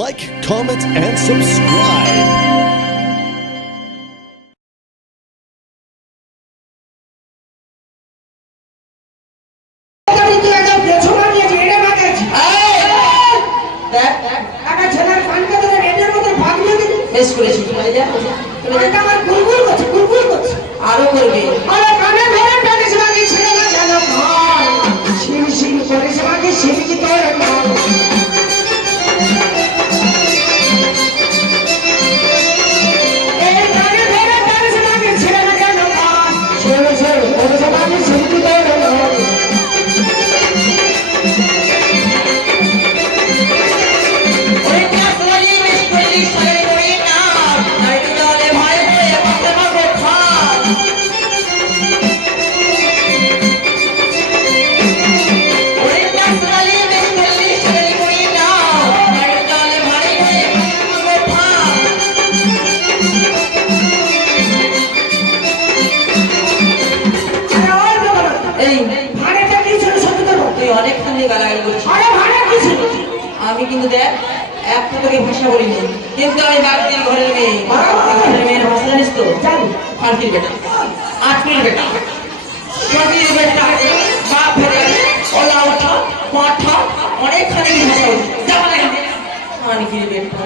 Like, comment, and subscribe. আরো করবে আমি কিন্তু দেখ একটা তোকে ভাষা বলিনি, কিন্তু আমি বাগদির ঘরের মেয়ে, ঘরের মেয়ের ভাষা জানিস তো? জানি। ফালকির বেটা, আটকির বেটা, সবির বেটা, বাপ বেটা, ওলা ওঠা মাঠা, অনেকখানি ভাষা বলি। যাবো না এখানে ফালকির বেটা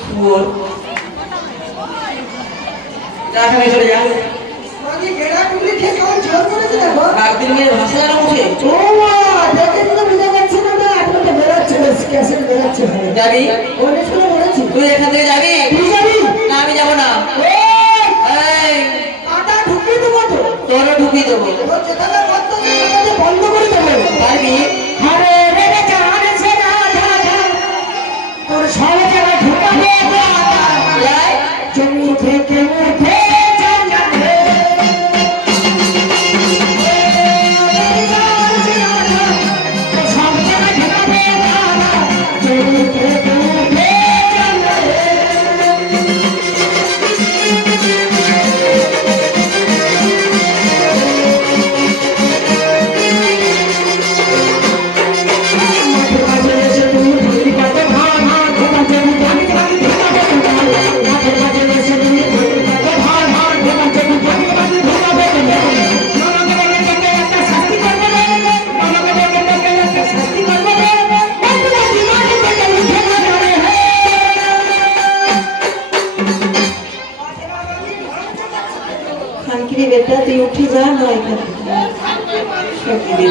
শুয়োর এখানে চলে যা। বাগদির মেয়ের ভাষা জানা উঠে যাবি? তুই এখান থেকে যাবি? না আমি যাবো না। তোরও ঢুকিয়ে দেবো। বন্ধ করে দেবো পারবি? তোর সবাই জায়গায় ঢুকাবে জমি থেকে উঠে বেটা তুই উঠে যা না এখান থেকে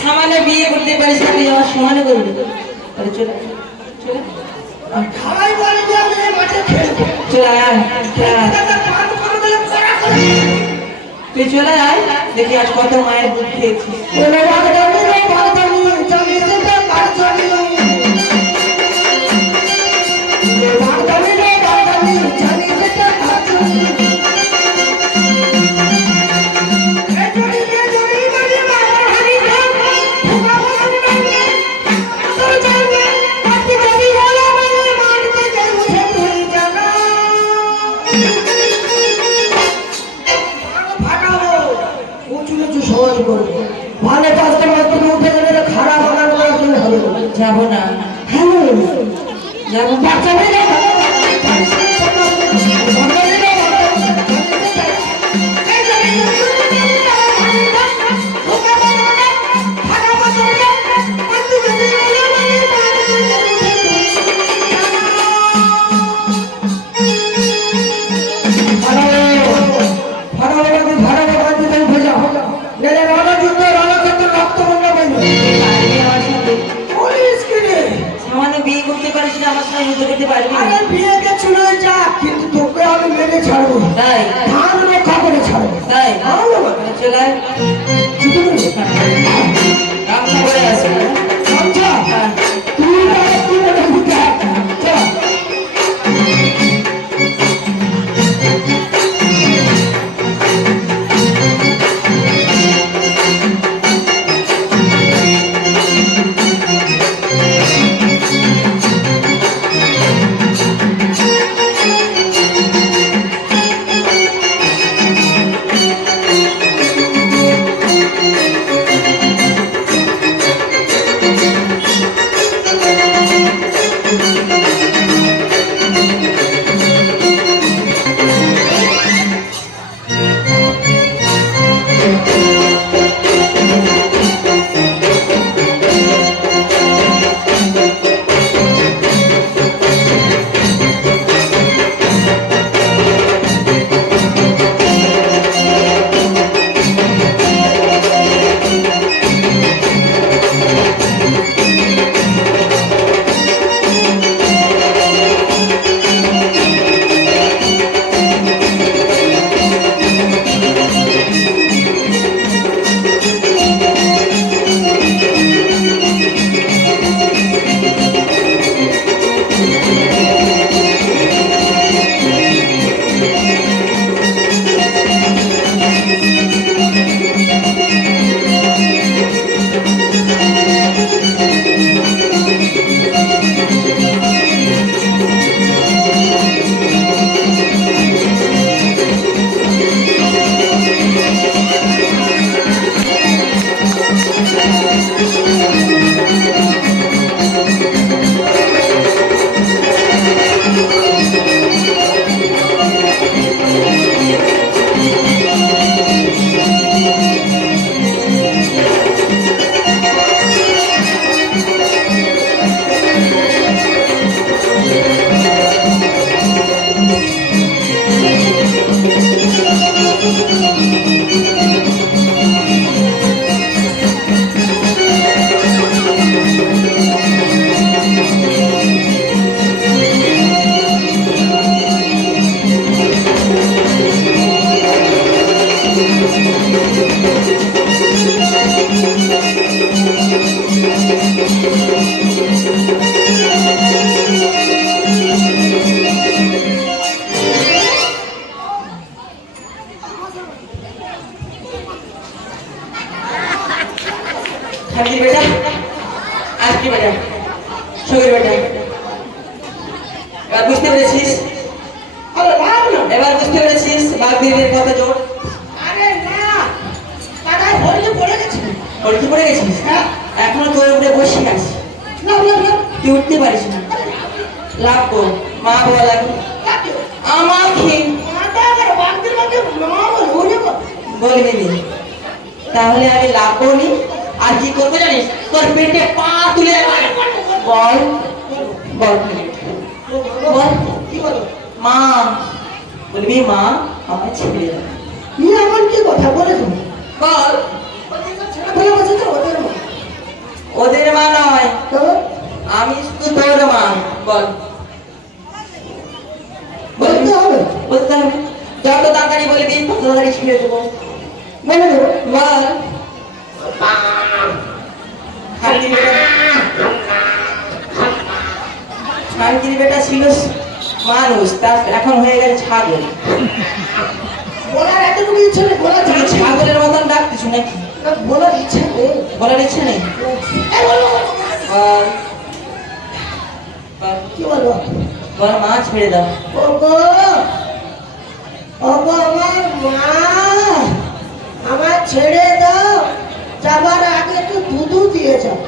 সামান্য বিয়ে করতে পারিস তুই আমার সমানে করবি। চলে তুই চলে আয়, দেখি আজ কত মায়ের দুধ খেয়েছিস। ভালো কাজটা মাধ্যমে উঠে গেলে খারাপ হবে। যাবো না। হ্যালো যাবো বাচ্চা ভাড়া খালি বেটা আর কি বেটা শরীর বেটা এবার বুঝতে পেরেছিস এবার বুঝতে পেরেছিস বাগদিনের কথা জোর আরে না কাদায় হরিয়ে পড়ে গেছে পড়তে পড়ে গেছিস হ্যাঁ এখনো তোর উপরে বসে আছিস না না না তুই উঠতে পারিস না লাভ কর মা বলা লাগে আমাকে মাথা আর বাগদির মধ্যে মা বলে বলবি নি তাহলে আমি লাভ করি আর কি করবো জানিস তোর পেটে পা তুলে বল বল বল কি বলো মা বলবি মা আমায় ছেড়ে দাও তুমি এমন কি কথা বলেছো বল ছেলে ফেলে বসে তো ওদের মা ওদের মা নয় তো আমি শুধু তোর মা বল বলতে হবে বলতে হবে যত তাড়াতাড়ি বলবি তত তাড়াতাড়ি ছেড়ে দেবো মেনে নেবো বল শান্তির বেটা ছিল মানুষ তার এখন হয়ে গেছে ছাগল বলার এতটুকু ইচ্ছে নেই বলার তুই ছাগলের মতন ডাকতিস নাকি বলার ইচ্ছে নেই বলার ইচ্ছে নেই এই বলো বলো। বল বল কি বলবো বল মা ছেড়ে দাও ওগো ওগো আমার মা আমার ছেড়ে দাও যাবার আগে একটু দুধু দিয়ে যাও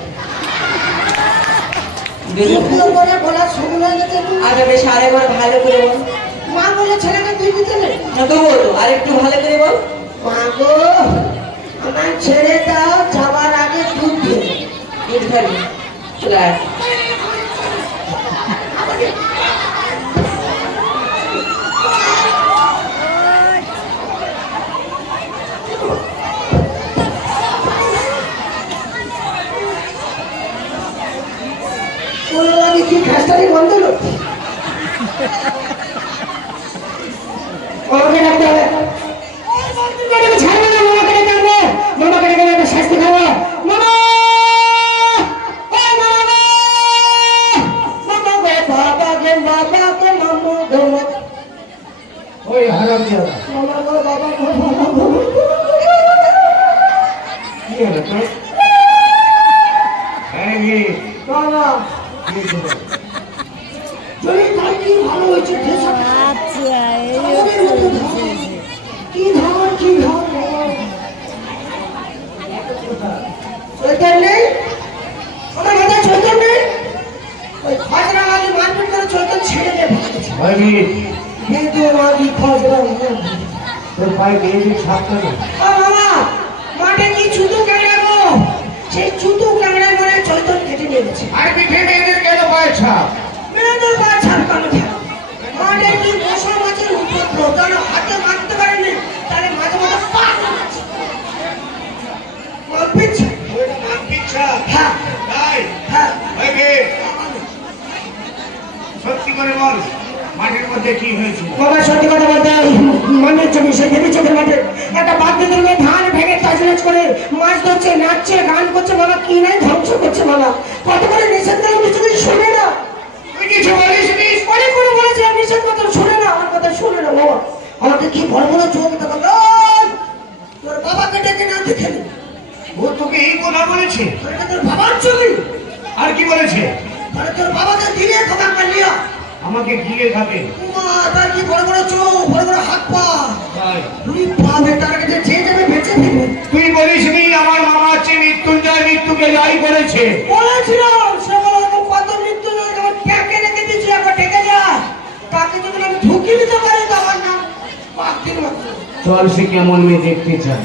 দুধুও করে বলা শুরু হয়ে গেছে একটু আগে বেশ আরেকবার ভালো করে বল মা বলে ছেলেকে তুই দিতে নেই না তো বল আর একটু ভালো করে বল মা গো আমার ছেড়ে দাও যাবার আগে দুধ দিয়ে যাও। দুধ খাবি চলে আয় বলো আমি কি খাস্তারি বন্ধ হলো আমাকে ডাকতে হবে ম্যাডাম ছাড়বে না মামাকে ডেকে আনবে মামাকে ডেকে আনবে শাস্তি খাবো মামা ওই হারাম দিয়া কি হলো তোর এই কি হলো? ভালো হয়েছে কি ধান কি ধান ওইটা নেই ওই ভিড়, কিন্তু আমি খোঁজলাম তোর পায়ে মেয়েদের ছাপটা না। ও মামা মাঠে কি ছুতু কাঁকড়া গো সেই ছুতু কাঁকড়া মানে চৈতন কেটে নিয়ে গেছে আর পিঠে মেয়েদের কেন পায়ে ছাপ? মেয়েদের পা ছাপ কেন খেলা মাঠে কি মশা মাছের উপদ্রব তাহলে হাতে মারতে পারেনি তাহলে মাঝে মাঝে পা কাটছে। মারপিট ছাপ। ওইটা মারপিট ছাপ। হ্যাঁ তাই? হ্যাঁ ওই ভিড়, সত্যি করে বল, মাঠের মধ্যে কি হয়েছিল? বাবা সত্যি কথা বলতে মনের জমি সেই দেবী চোখের মাঠে একটা বাদ্যদের মেয়ে ধান ভেঙে তাজরাজ করে মাছ ধরছে নাচছে গান করছে বাবা কি নাই ধ্বংস করছে বাবা কত করে নিষেধ করে তুমি শোনে না তুই কিছু বলিস নি? অনেক করে বলেছে নিষেধ কথা শোনে না আমার কথা শোনে না বাবা আমাকে কি বড় বড় চোখ দেখা তোর বাবাকে ডেকে না দেখে নি ও তোকে এই কথা বলেছে? এটা তোর বাবার ছবি আর কি বলেছে? তাহলে তোর বাবাকে দিলে কথা কালিয়া আমাকে ঘিরে খাবে। তার কি বড় বড় চোখ বড় বড় হাত পা তাই? তুই পা বেটার কাছে যে যাবে বেঁচে থাকবে তুই বলিস নি আমার মামা হচ্ছে মৃত্যুঞ্জয় মৃত্যুকে জয় করেছে? বলেছিলাম সে বলে কত মৃত্যু নয় তোমার ট্যাকে রেখে দিয়েছি একবার ডেকে যা তাকে যদি আমি ঢুকিয়ে দিতে পারি তো আমার নাম পাখির মতো চল সে কেমন মেয়ে দেখতে চায়।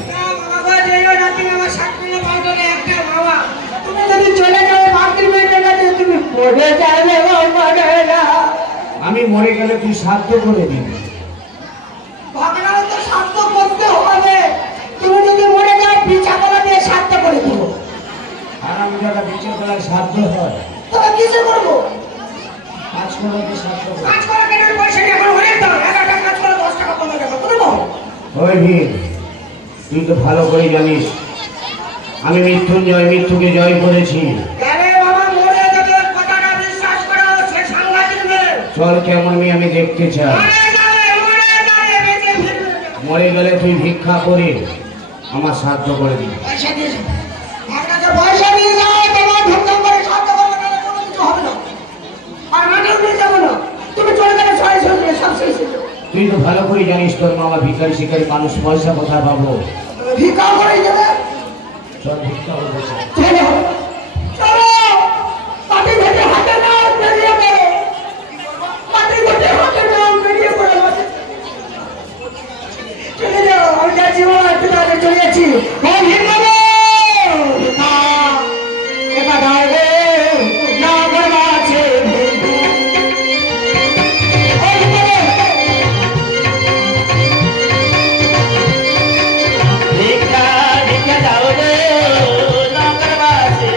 বাবা যাইও না তুমি আমার সাক্ষী বাঁধলে একটা বাবা তুমি যদি চলে যাবে পাখির মেয়েটা কাছে তুমি পড়ে যাবে মরে না আমি মরে গেলে তুই সাধ্য করে দিবি। ভাগনাও তো শান্ত করতে হবে তুমি যদি মরে যাও পিছাতলা দিয়ে শান্ত করে দিব আর আমি যারা বিচার করার সাধ্য হয়, তবে কিসে করবো কাজ করাতে সাধ্য হয়। কাজ করা কেন পয়সা নিয়ে এখন অনেক দাম 11 টাকা কাজ করে 10 টাকা 15 টাকা তুমি বল ওই ভিড়, তুই তো ভালো করে জানিস আমি মৃত্যুঞ্জয় মৃত্যুকে জয় করেছি। আরে বাবা মরে যাবে কথাটা বিশ্বাস করো সে সাংঘাতিক মেয়ে চল কেমন মেয়ে আমি দেখতে চাই। মরে যাবে বেঁচে ফিরবে মরে গেলে তুই ভিক্ষা করে আমার সাধ্য করে দিবি। পয়সা দিয়ে যাও আপনাকে পয়সা দিয়ে যাও তোমার ধুমধাম করে সাধ্য করবে তাহলে কোনো কিছু হবে না আর মাঠেও নিয়ে যাবো না তুমি চলে গেলে ছয় ছয় সব শেষ হয়ে যাবে। তুই তো ভালো করে জানিস তোর মামা ভিখারি শিকারি মানুষ, পয়সা কোথায় পাবো? ভিক্ষা করে যাবে চল ভিক্ষা করবো চল। চলো চলো পাটি ঘটে হাতে নাও বেরিয়ে পড়ো পাটি ঘটে হাতে নাও বেরিয়ে পড়ো চলে যাও আমি যাচ্ছি বাবা একটু তাড়াতাড়ি চলে যাচ্ছি ও ভিড় একা গায়ে না করবা আছে ভিক্ষা ভিক্ষা দাও রে নগরবাসী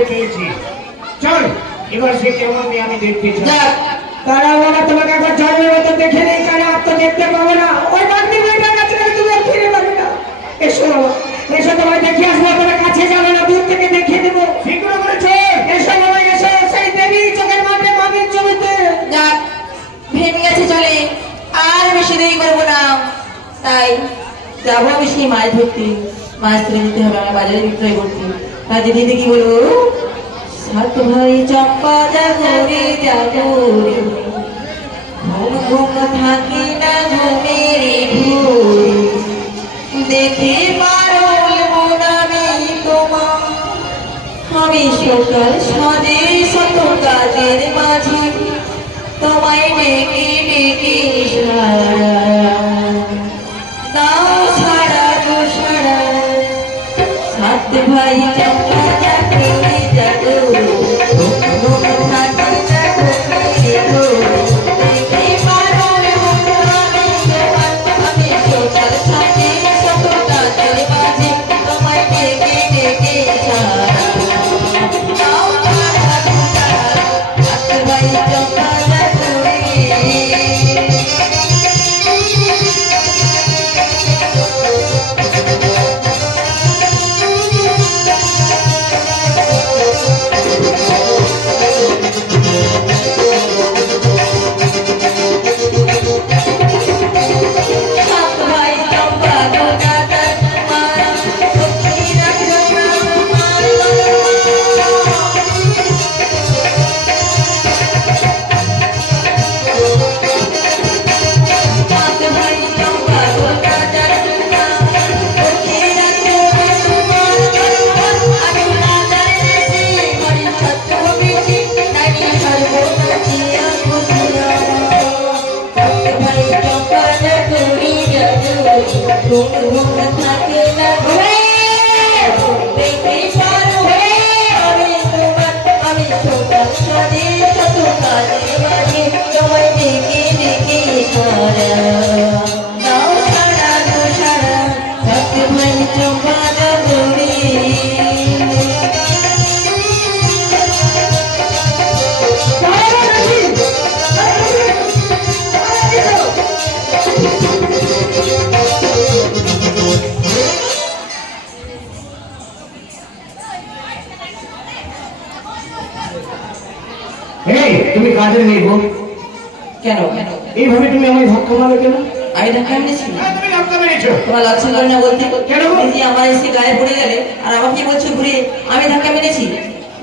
করে পেয়েছি। চল এবার সে কেমন মেয়ে আমি দেখতে চাই। যাক, তারা বাবা তোমাকে একবার জন্মের মতো দেখে নেই, কারণ আর তো দেখতে পাবো না। ওই বাগদি মেয়েটার কাছে গেলে তুমি আর ফিরে পাবে না। এসো বাবা, এসো, তোমায় দেখে আসবো, তোমার কাছে যাবো না, দূর থেকে দেখিয়ে দেবো। শীঘ্র করে চল। এসো বাবা, এসো, সেই দেবী চোখের মাঠে মামির জমিতে। যাক, ভেবে গেছে চলে, আর বেশি দেরি করবো না। তাই যাবো আমি সেই মাছ ধরতে। মাছ ধরে নিতে হবে, আমার বাজারে বিক্রয় করতে। আর দিদিতে কি বলবো, সাত ভাই চম্পা জাগরে জাগরে, ঘুম ঘুম থাকি না ঘুমের ঘুরে, দেখে পারল মন আমি তোমার। আমি সকাল সাজে শত কাজের মাঝে, তোমায় ডেকে ডেকে সারা দাও, সারা গো সারা। সাত ভাই চম্পা জাগরে জাগরে, ঘুম ঘুম থাকি না ঘুমের ঘুরে, দেখে পারল মন আমি তোমার। আমি সকাল সাজে শত কাজের মাঝে, তোমায় ডেকে ডেকে সারা দাও, সারা গো সারা। সাত ভাই চম্পা জাগরে। সাত ভাই চম্পা গোনাদার মারা, সখী রাখো আমার সাত ভাই চম্পা গোনাদার মারা, সখী রাখো আমার। আমি রাজার দেশে করি সত্য বেশি, নাকি সর্বনাশিয়া খুশিয়া। সাত ভাই চম্পা জাগরে জাগরে, ঘুম ঘুম থাকে না ঘুরে, দেখে পারো আমি তোমার। আমি সকাল সাজে শত কাজের মাঝে, তোমায় ডেকে ডেকে সারা দাও, সারা গো সারা। সাত ভাই চম্পা জাগরে। এই তুমি কাজের মেয়ে গো, কেন এইভাবে তুমি আমায় ধাক্কা মারো কেন? আমি ধাক্কা মেরেছি? তুমি ধাক্কা মেরেছো। তোমার লজ্জা করে না বলতে? কেন? এই যে আমার এসে গায়ে পড়ে গেলে আর আমাকে বলছো ঘুরে আমি ধাক্কা মেরেছি?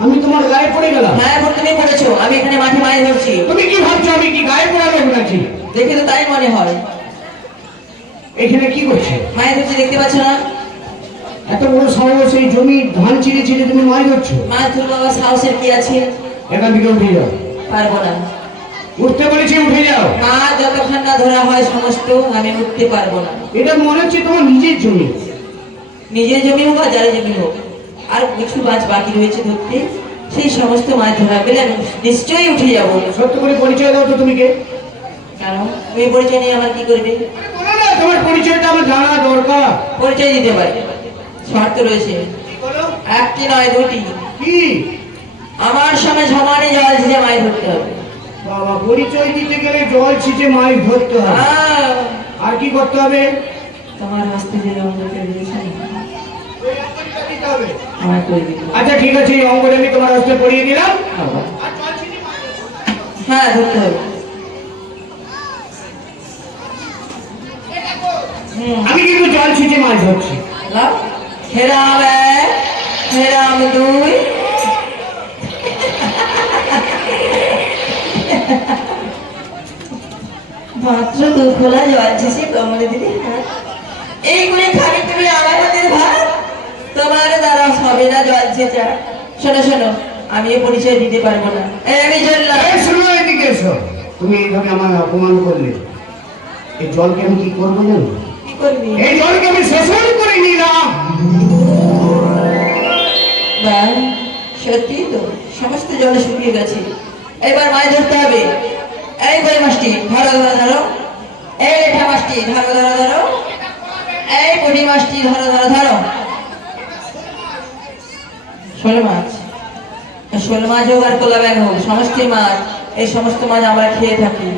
আমি তোমার গায়ে পড়ে গেলাম? হ্যাঁ, এখন তুমি পড়েছো, আমি এখানে মাঠে মাছ ধরছি। তুমি কি ভাবছো আমি কি গায়ে পড়াবো নাকি? দেখে তো তাই মনে হয়। এখানে কি করছো? মাছ ধরছি, দেখতে পাচ্ছ না? এত বড় সাহস, এই জমি ধান চিড়ে চিড়ে তুমি মাছ ধরছো? মাছ ধরবো, আবার সাহসের কি আছে? এখান থেকে উঠে যাও। পারবো না। উঠতে বলেছি, উঠে যাও। মাছ যতক্ষণ না ধরা হয় সমস্ত, আমি উঠতে পারবো না। এটা মনে হচ্ছে তোমার নিজের জমি। নিজের জমি হোক আর যারা জমি হোক, আর কিছু মাছ বাকি রয়েছে ধরতে, সেই সমস্ত মাছ ধরা পেলে আমি নিশ্চয়ই উঠে যাবো। সত্য করে পরিচয় দাও তো, তুমি কে? কেন তুমি পরিচয় নিয়ে আমার কি করবে? বলো না, তোমার পরিচয়টা আমার জানা দরকার। পরিচয় দিতে পারি, শর্ত রয়েছে। বলো। একটি নয়, দুটি। কি? আমার সঙ্গে সমানে জল ঝিঝে মাছ ধরতে হবে। বাবা, পরিচয় দিতে গেলে জল ছিটে মাছ ধরতে হবে, হ্যাঁ, আর কি করতে হবে? তোমার হস্তে যে অঙ্গটা দিয়েছে ওই অঙ্কটা দিতে হবে। আমার করে দিতে হবে। আচ্ছা ঠিক আছে, এই অঙ্কটা আমি তোমার হস্তে পড়িয়ে দিলাম। বাবা। আর জল ছিটে মাছ ধরতে হবে। হ্যাঁ, ধরতে হবে। আমি কিন্তু জল ছিটে মাছ ধরছি। লাও। হেরাম এক, হেরাম দুই। মাত্র দু খোলা জল ঝেসে কমলে দিদি হাত। এইগুলি খাবি তুমি আমার হাতের ভাত, তোমার দ্বারা হবে না জল ঝেঁচা। শোনো শোনো, আমি এ পরিচয় দিতে পারবো না। এই আমি চললাম। এই শোনো, এদিকে এসো। তুমি এইভাবে আমার অপমান করলে, এই জলকে আমি কি করবো জানো? কি করবি? এই জলকে আমি শোষণ করে নিলাম। বা, সত্যি তো সমস্ত জল শুকিয়ে গেছে। এবার মাছ ধরতে হবে। এই কই মাছটি ধরো ধরো ধরো, এই লেঠা মাছটি ধরো ধরো ধরো, এই পুঁটি মাছটি ধরো ধরো ধরো। শোল মাছ শোল মাছ হোক আর কোলাবেন হোক, সমস্ত মাছ, এই সমস্ত মাছ আমরা খেয়ে থাকি,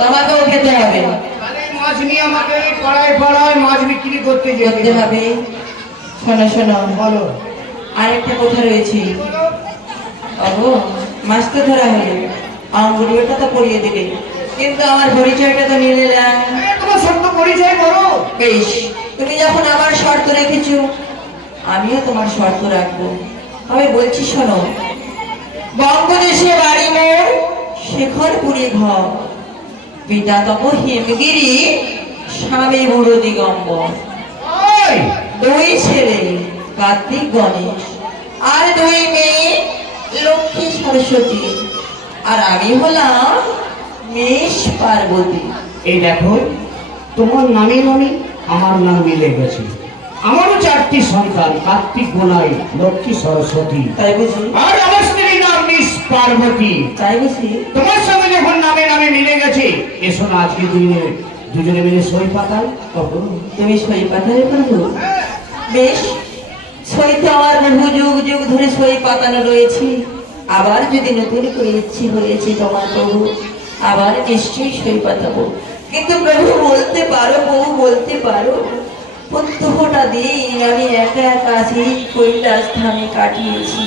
তোমাকেও খেতে হবে। তাহলে মাছ নিয়ে আমাকে পাড়ায় পাড়ায় মাছ বিক্রি করতে যেতে করতে হবে। শোনো শোনো, বলো। আরেকটা কথা রয়েছে। ওগো, মাছ তো ধরা হলো, আঙ্গুরটা তো পরিয়ে দিলে, কিন্তু আমার পরিচয়টা তো নিলে না। তোমার সত্য পরিচয় করো। বেশ, তুমি যখন আমার শর্ত রেখেছো, আমিও তোমার শর্ত রাখবো। আমি বলছি শোনো, বঙ্গদেশে বাড়ি মোর, শেখরপুরে ঘর, পিতা তপ হিমগিরি, স্বামী বুড়ো দিগম্বর। ওই, দুই ছেলে কার্তিক গণেশ, আর দুই মেয়ে লক্ষ্মী সরস্বতী, আর আমি হলাম মেষ পার্বতী। এই দেখো, তোমার নামে নামে আমার নাম মিলে গেছে। আমারও 4টি সন্তান, কার্তিক গোনাই, লক্ষ্মী সরস্বতী, তাই বুঝি? আর আমার স্ত্রীর নাম মিস পার্বতী। তাই বুঝি? তোমার সঙ্গে যখন নামে নামে মিলে গেছে, এসো না আজকে দিনে দুজনে মিলে সই পাতাল তখন। তুমি সই পাতালে প্রভু? বেশ, সই তো আমার বহু যুগ যুগ ধরে সই পাতানো রয়েছে। আবার যদি নতুন করে ইচ্ছে হয়েছে তোমার প্রভু, আবার নিশ্চয়ই সই পাতাবো। কিন্তু প্রভু বলতে পারো, প্রভু বলতে পারো, প্রত্যহটা দিন আমি একা একা সেই কৈলাস ধামে কাটিয়েছি।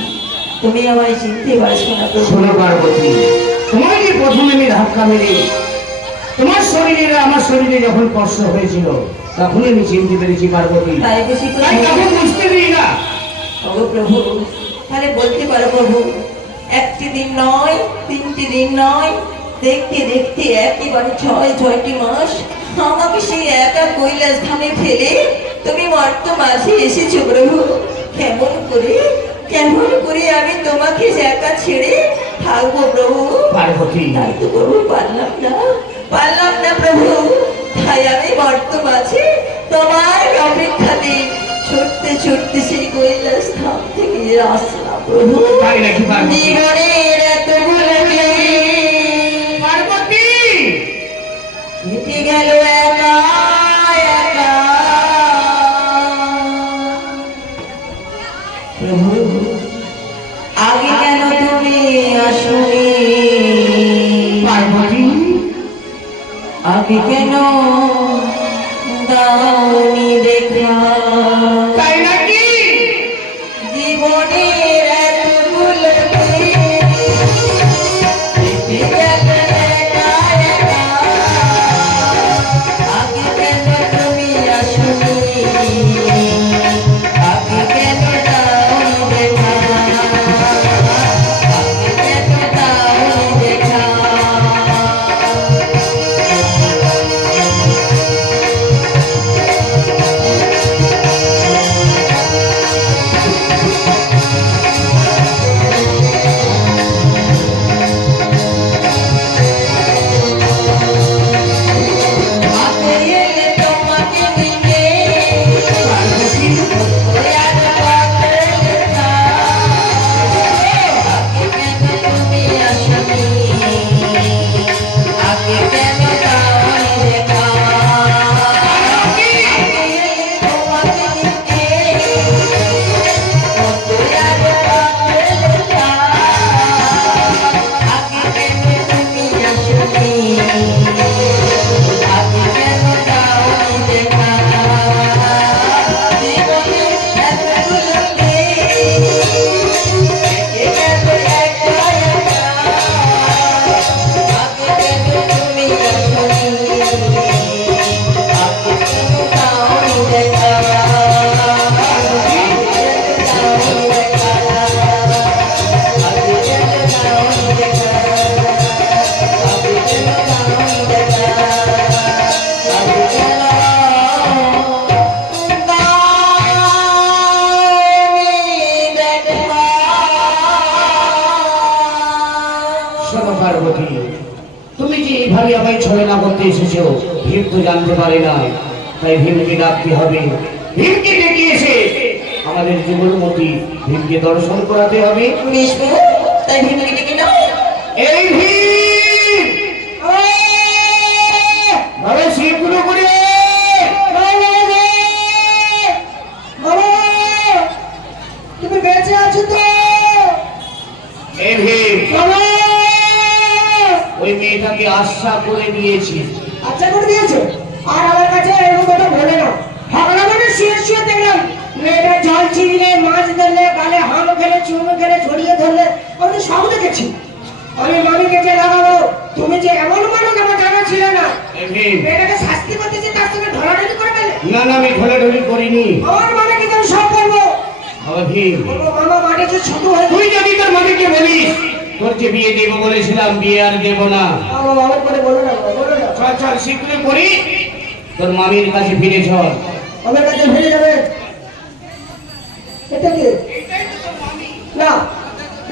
তুমি আমায় চিনতে পারছো না প্রভু? শোনো পার্বতী, তোমার যে প্রথমে আমি ধাক্কা মেরে তোমার শরীরে আমার শরীরে যখন স্পর্শ হয়েছিল, তখনই আমি চিনতে পেরেছি পার্বতী। তাই বুঝি তাই প্রভু? তখন বুঝতে দিই না। ওগো প্রভু, তাহলে বলতে পারো প্রভু, একটি দিন নয়, 3টি দিন নয়, দেখতে দেখতে একেবারে 6টি মাস আমাকে সেই একা কৈলাস ধামে ফেলে তুমি মর্ত মাঝে এসেছো প্রভু। কেমন করে আমি তোমাকে একা ছেড়ে থাকবো প্রভু? পার্বতী, তাই তো প্রভু পারলাম না প্রভু। তাই আমি মর্ত মাঝে তোমার অপেক্ষাতে ছুটতে ছুটতে সেই কৈলাস ধাম থেকে আসলাম প্রভু। তাই নাকি পার্বতী? জীবনের এতগুলো পার্বতী, কেটে গেল একা একা। প্রভু, আগে কেন তুমি আসোনি? পার্বতী, আগে কেন দাওনি দেখা? তাই নাকি? জীবনের এতগুলো দিন কেটে গেল একা একা। আগে কেন তুমি আসোনি? আগে কেন দাওনি দেখা? আগে কেন দাওনি দেখা? হাতে এলে তোমাকে নিয়ে ওরে আর পাগল লেখা। আগে কেন তুমি আসোনি? আগে কেন দাওনি দেখা? হাতে এলে তোমাকে নিয়ে ওরে আর পাগল লেখা। আগে কেন তুমি আসোনি? আগে কেন দাওনি দেখা? জীবনে এতগুলো দিন কেটে গেল একা একা। আগে কেন তুমি আসোনি? আগে কেন দাওনি দেখা? আগে কেন দাওনি দেখা? আগে কেন দাওনি দেখা? আগে কেন দাওনি দেখা? শোনো পার্বতী, তুমি যে এইভাবে আমায় ছলনা করতে এসেছো, ভীম তো জানতে পারে না। তাই ভীমকে ডাকতে হবে। ভীমকে ডেকে এসে আমাদের জীবনমতি ভীমকে দর্শন করাতে হবে। তাই ভীমকে ডেকে নাও। এই ভীম, ধরো শিবগুলো করে। বাবা, তুমি বেঁচে আছো তো? এই দিয়েছি। আচ্ছা করে দিয়েছো। আর আমার কাছে এরকম কথা বলে না। ভগবানের শুয়ে শুয়ে দেখলাম মেয়েটা জল চিনলে, মাছ ধরলে, গালে হাম খেলে, চুমু খেলে, ছড়িয়ে ধরলে, আমি তো সব দেখেছি। আমি মামিকে যে লাগাবো, তুমি যে এমন মানুষ আমার জানা ছিল না। ভীম, মেয়েটাকে শাস্তি করতেছি, তার সঙ্গে ঢলাঢলি করে গেলে না না, আমি ঢলাঢলি করিনি। আমার মামিকে আমি সব করবো। বাবা ভীম, বলবো মামা মাঠে যে ছোট হয়ে তুই যদি তোর মামিকে বলিস তোর যে বিয়ে দেবো বলেছিলাম, বিয়ে আর দেবো না। বাবা বাবা করে বলো না, বলো না। চল চল শীঘ্রই করি, তোর মামির কাছে ফিরে চল। আমার কাছে ফিরে যাবে। এটা কি? না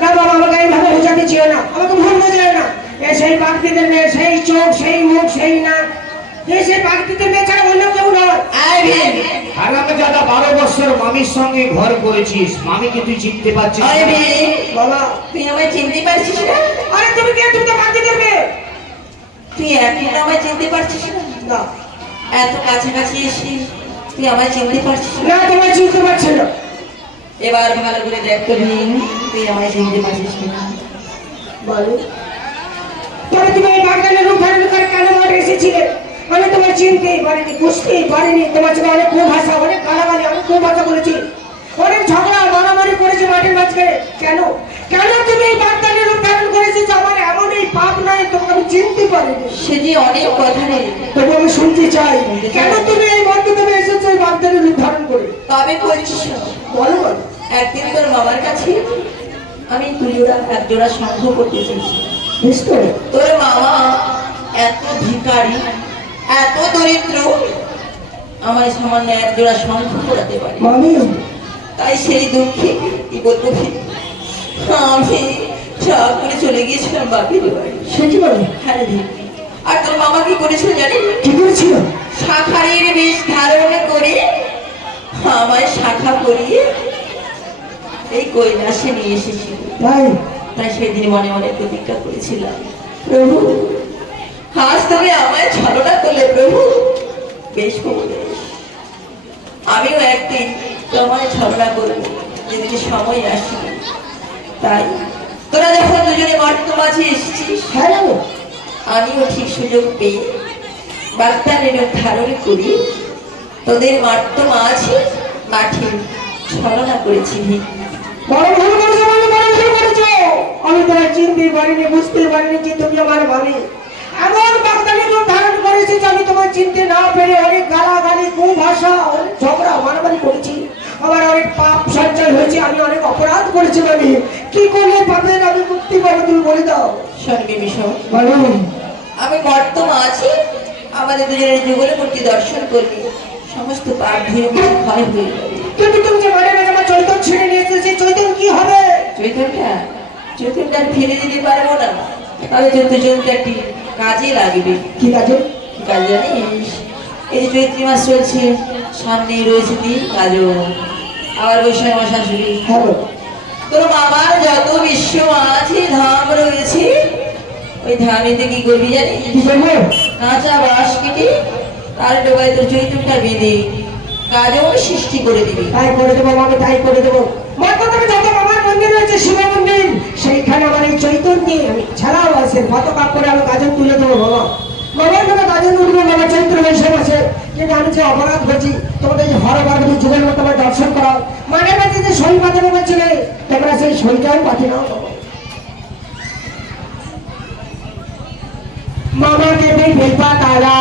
না বাবা, আমাকে এইভাবে বোঝাতে চেয়ে না, আমাকে ভুল বোঝায় না। এ সেই বাগদিদের মেয়ে, সেই চোখ, সেই মুখ, সেই নাক, সেই বাগদিদের মেয়ে ছাড়া অন্য কেউ নয়। আয় ভীম, আর আমি দাদা 12 বছর মামির সঙ্গে ঘর করেছিস, মামিকে তুই চিনতে পারছিস আরে না? ভীম, বাবা, তুই আমায় চিনতে পারছিস না? আরে তুমি কে? তুমি তো বাগদিদের মেয়ে। তুই এখন আমায় চিনতে পারছিস না? না এত কাছাকাছি এসে তুই আমায় চিনতে পারছিস না? না, তোমার চিনতে পারছি না। এবার ভালো করে দেখ তো ভীম, তুই আমায় চিনতে পারছিস না? বলো, তবে তুমি এই বাগদানের রূপ ধারণ করে কেন মাঠে এসেছিলে? আমি তোমার চিনতেই পারিনি, বুঝতেই পারিনি। তোমার সঙ্গে অনেক কুভাষা, অনেক গালাগালি, অনেক কুভাষা বলেছি, অনেক ঝগড়া মারামারি করেছি মাঠের মাঝখানে। কেন কেন তুমি এই বাগদানের রূপ ধারণ করেছো? আমার এমন এই পাপ নাই, তোমাকে আমি চিনতে পারিনি। সে যে অনেক কথা রে, তবু আমি শুনতে চাই, কেন তুমি এই মধ্যে এসেছো এই বাগদানের রূপ ধারণ করে? তবে বলছিস না। বলো বলো। একদিন তোর মামার কাছে আমি তুলিওরা এক জোড়া শঙ্খ করতে চেয়েছি। নিশ্চয় তোর মামা এত ভিখারি, এত দরিদ্র, আমার সামান্য এক জোড়া শঙ্খ পড়াতে পারে। মামি, তাই সেই দুঃখে কি বলবো ভীম, আমি ট্রাক করে চলে গিয়েছিলাম বাপির বাড়ি। সে কি বলে? হ্যাঁ রে ভীম। আর তোর মামা কি করেছিল জানিস? কি করেছিল? শাখারির বেশ ধারণ করে আমায় শাখা পরিয়ে এই কৈলাসে নিয়ে এসেছিল। তাই তাই সেদিন মনে মনে প্রতিজ্ঞা করেছিলাম, প্রভু আজ তুমি আমায় ছলনা করলে প্রভু, বেশ প্রভু বেশ, আমিও একদিন তোমায় ছলনা করবো যেদিকে সময় আসবে। তাই তোরা যখন দুজনে মর্ত মাঝে এসেছিস, হ্যাঁ জানো, আমিও ঠিক সুযোগ পেয়ে বাগদানের রূপ ধারণ করি তোদের মর্ত মাঝে মাঠে ছলনা করেছি। বড় ভুল করেছো, বড় ভুল করেছো। আমি তো চিনতে পারিনি, বুঝতে পারিনি যে তুমি আমার মামি। এমন বাগদানের রূপ ধারণ করেছি যে আমি তোমার চিনতে না পেরে অনেক গালাগালি, কুভাষা, অনেক ঝগড়া মারামারি করেছি। আমার অনেক পাপ সঞ্চয় হয়েছে, আমি অনেক অপরাধ করেছি। আমি কি করলে পাপের আমি মুক্তি পাবো, তুমি বলে দাও। শোনবি বিষয়, বলো। আমি মর্ত মাঝে আমাদের দুজনের যুগল মূর্তি দর্শন করবি, সমস্ত পাপ ধুয়ে মুছে ক্ষয় হয়ে যাবে। কিন্তু তুমি যে মাঠে মাঝে আমার চৈতন ছেড়ে নিয়ে এসেছো, সেই চৈতন কি হবে? চৈতনটা ফেলে দিতে পারবো না, তবে চৈতনটা একটি কাজে লাগবে। কি কাজে? কি কাজ জানিস? এই যে চৈত্রী মাস চলছে, সামনে রয়েছে দিন কাজও, আবার বৈশাখ মাস আসবে। হ্যাঁ গো। তোর বাবার যত বিশ্ব আছে ধাম রয়েছে, ওই ধামেতে কি করবি জানিস? কি করবো? কাঁচা বাঁশ কেটে তার ডোবায় তোর চৈতনটা বেঁধে কাজও সৃষ্টি করে দিবি। তাই করে দেবো মামি, তাই করে দেবো। মাধ্যমে যত মামার মন্দির রয়েছে, শিব মন্দির, সেইখানে আমার এই চৈতন্য আমি ছাড়াও আছে পতাকা করে আমি গাজন তুলে দেবো। বাবা বাবার কোনো গাজন উঠবে বাবা, চৈত্র বৈশাখ আছে। কিন্তু আমি যে অপরাধ করছি, তোমাদের যে হরবার যুগের মতো আমার দর্শন করাও, মানে মাঝে যে শরীর পাতানো বলছিলে, তোমরা সেই শরীরটাও পাতি নাও। মামাকে দেখে পাতারা,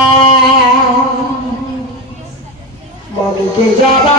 মামিকে যাবা